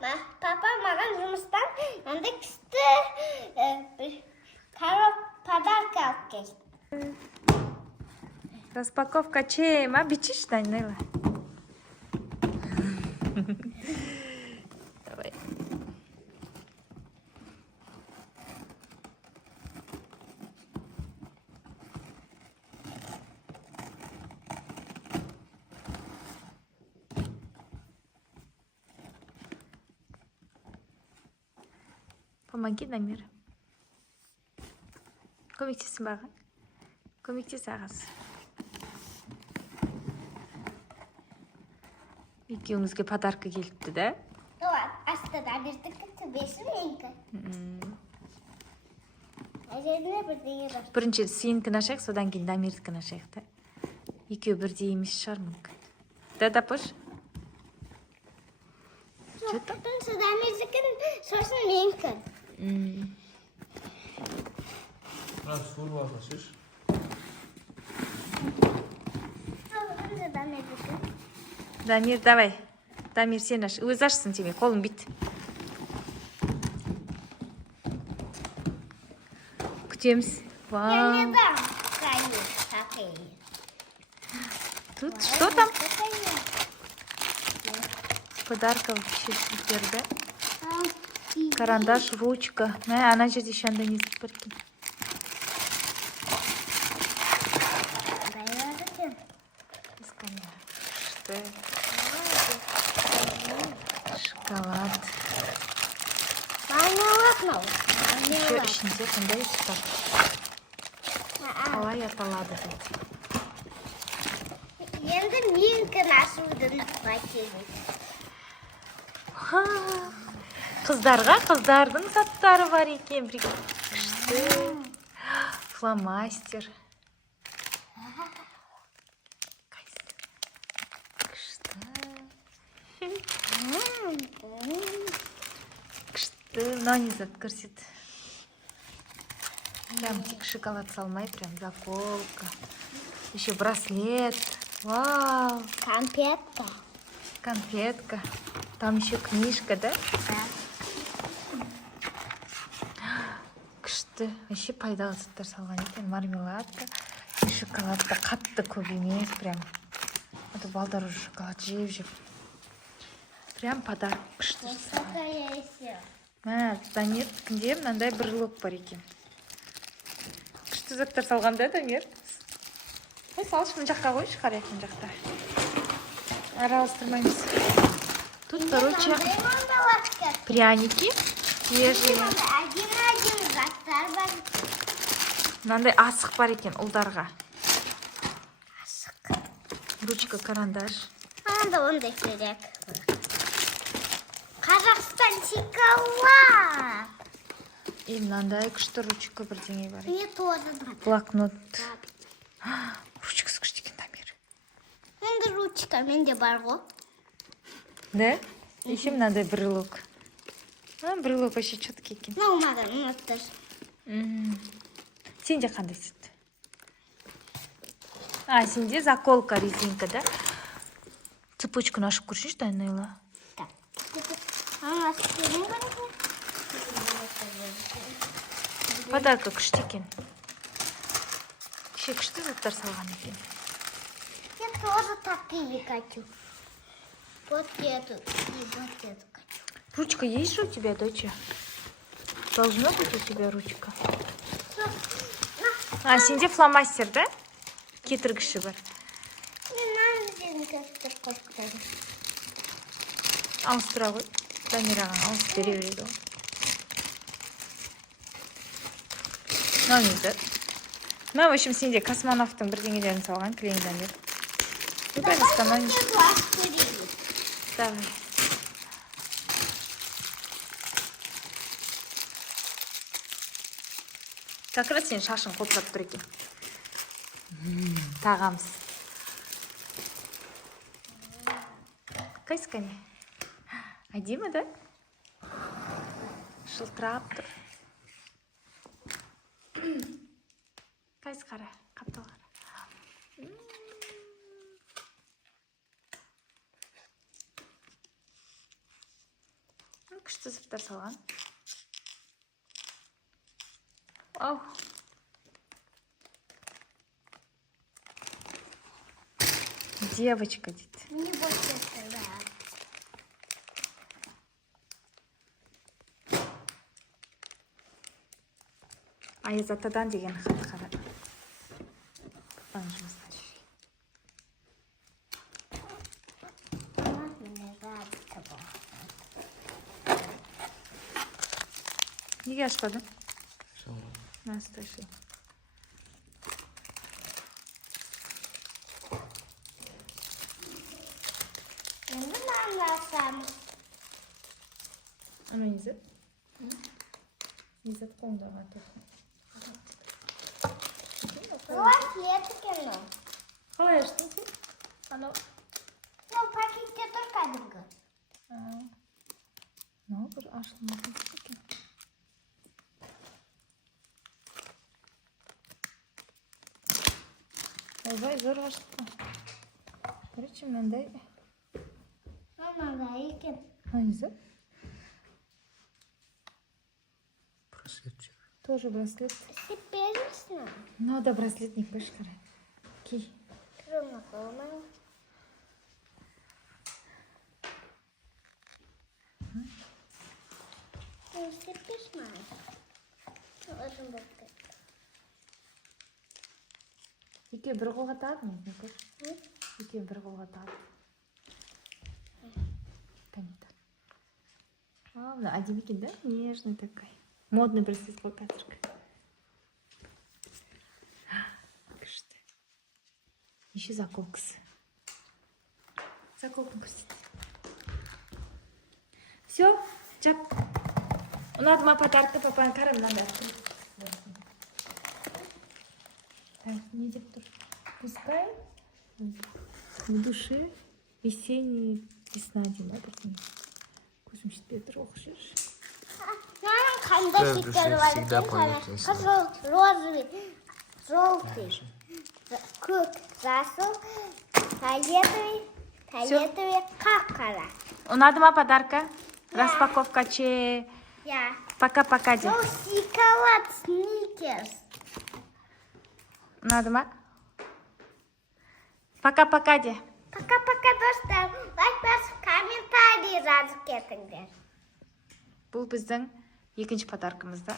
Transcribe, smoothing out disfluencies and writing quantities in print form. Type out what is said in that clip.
Papa mаған жұмыстан анда кісті подарка алып келді. Распаковка чем? А бичишь, Данила? Давай. Помоги, Дамир. Көмектесің бағы. Көмектес ағасы. Екеуіңізге подарка келіпті, да? Асты Дамирдікі төбесі менікі. Әжеріне бірдеңе бар. Бірінші сенікін ашайық, содан кейін Дамирдікін ашайық, да? Екеуі бірдей емес шығар мүмкін. Да, Дапыш? Бірінші Дамирдікін, сосын менікі. Раз, фурва басыш. Дамир, давай. Дамир, сен аш. Өзі ашсын тебе, қолын бит. Күтеміз. Я не дам такие. Тут что там? Подарка вообще супер, да? Карандаш, ручка. Ана жерде еще анда не прикинь. Что? Шоколад. Еще ішінде қандай ұстап. Қалай аталады дейді. Енді менікі ашудың қайтеді. Қыздарға қыздардың заттары бар екен. Күшті. Фломастер. Күшті. Мынау зат көрсет. Прям тек шоколад салмай, прям заколка. Еще браслет. Вау. Конфетка. Конфетка. Там еще книжка, да? Да. Күшті. Еще пайдалы заттар салған екен. Мармеладка. Шоколадта қатты көп емес. Прям. Это балдар уже шоколад жеп. Прям подарок. Күшті. Дамир, кімде мынандай брелок бар екен. Күшті заттар салған да, Дамир? Ой, салшы мына жаққа қойшы, қарайық мына жақта. Араластырмаймыз. Тут, короче, пряники свежие. Один заттар бар. Мынандай асық бар екен ұлдарға. Асық. Ручка, карандаш. Анда ондай керек. Қазақстан шоколад. И мынандай күшті ручка бірдеңе бар. Мне тоже бар. Блокнот. Ручкасы күшті екен, Дамир. Енді ручка менде бар ғой. Да? Еще мынандай брелок. Брелок вообще четкий екен. Мынау маған ұнатты. Сенде қандай сөйтті? Сенде заколка, резинка, да? Цепочканы ашып көрсінші, Данила. Подарка күшті екен. Еще күшті заттар салған екен. Я тоже такие хочу. Вот эту и вот эту хочу. Ручка есть же у тебя, доча? Должно быть у тебя ручка. Сенде фломастер, да? Кетіргіші бар. Не надо зеленый кофтан. Ауыстыра ғой. Дамир аған ауыстып бере береді ғой. Мынау не зат? Мынау, в общем, сенде космонавтың бірдеңелерін салған кілең Дамир. Давай достанем. Давай. Как раз сен шашын қоптап тұр екен. Тағамыз. Қайсы кәне? Әдемі, да? Жылтырап тұр. Қайсы қара? Қаптал қара. Күшті заттар салған. Ау. Девочка дейді. Не бойся, да. Аяз-атадан деген хат қара. Папаның жұмысына жүрейін. Мне нравится. Неге ашпадың? Шамал. На, стойши. Енді маңласам. Ана езет? Езет қолындағы тоқын. Вот етікені. Қалай аштың сен? Анау. Ну, пакетте тұр кәдімгі. Мынау бір ашылмаған екен. Ойбай, зор аштық. Короче, мынандай. Мамаға екен. Езет? Браслет жүр. Тоже браслет. Істеп беріңсің. Надо браслетник беш қарай. Кей. Кіріңі қоймай. Істеп берсің. Өзім бөкті. Екеуі бір қолға тағады ма? Екеуі бір қолға тағады. Канета. Мына әдемі екен, да? Нежный такой. Модный браслет қой қазіргі. Күшті. Еще заколкасы. Заколканы көрсет. Все, жап. Ұнады ма подарка, папаның қара мынандай. Так, не деп тұр. Пускай в душе весенний весна деймін, бірдеңе. Көзім жетпей тұр, оқып жүрші. Мамам қандай Да, шектер душе бар всегда екен? поет Қызыл, розовый, желтый, көк, жасыл, фиолетовый, қап-қара. Ұнады ма подарка? Распаковка че. Я. Пока-пока де. Бұл шоколад сникерс. Ұнады ма? Пока-пока де. Пока-пока, достар. Лайк басып, комментарий жазып кетіңдер. Бұл біздің екінші подаркамыз да.